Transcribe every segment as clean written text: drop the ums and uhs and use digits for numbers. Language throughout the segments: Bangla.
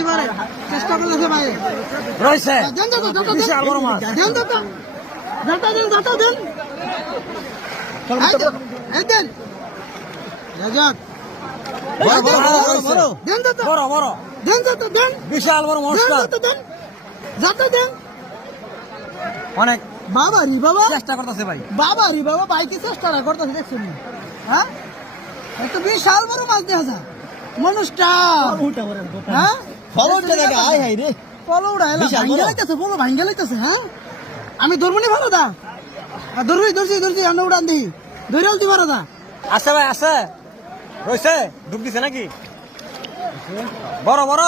দিতে পারে চেষ্টা করতেছে ভাই রয়েছে দেন বিশাল বড় মাছ দেন এই দেন রাজাক দেন বড় বড় দেন বিশাল বড় মশলা দেন অনেক বাবা রে বাবা চেষ্টা করতেছে ভাই বাবা বাইকে চেষ্টা করতেছে দেখছেন হ্যাঁ এত বিশাল বড় মাছ দেখা যায় মানুষটা হ্যাঁ ফলনটা দেখে আয় হাই রে পলো উড়াইলা ভাঙ্গে লাইতেছে বলো ভাঙ্গে লাইতেছে হ্যাঁ আমি ধরবনি ভালো দা ধরছি আমরা উড়ান দিই ধরে উলতি ভালো দা আছে ভাই আছে রয়েছে ডুব দিছে নাকি বড় বড়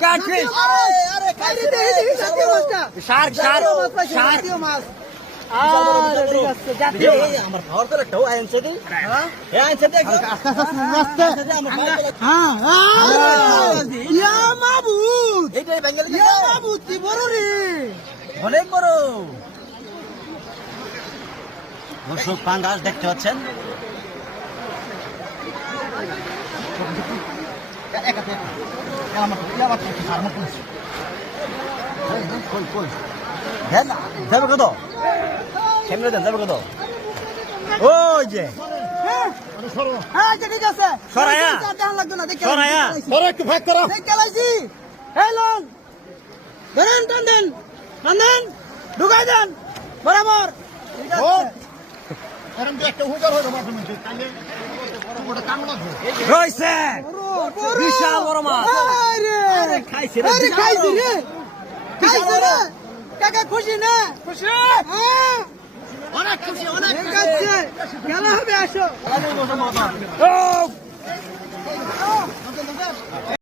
ক্যাটফিশ আরে খাইরে দে জাতীয় মাছটা শার্ক জাতীয় মাছ ঠিক আছে জাতীয় আমার খাওয়ার তো একটা আইনছে দি হ্যাঁ আইনছে দি আস্তে হ্যাঁ ইয়া মাবুত এইটাই বেঙ্গল ইয়া মাবুত কি বড় রে অনেক বড় দর্শক পাঙ্গাস দেখতে পাচ্ছেন যাবে কত সামনে দেন যাবে কত ওই যে হ্যাঁ আচ্ছা ঠিক আছে সরায়া দেখান লাগবে না দেখে সরায়া একটু ভাগ করো দেখে লাইছি হেলন ধরেন টান ঢুকাই দেন বরাবর ঠিক আছে রয়েছে বিশাল বড় মাছ আরে খাইছে রে কাকা খুশি না খুশি হ্যাঁ অনেক খুশি ঠিক আছে খেলা হবে আসো ও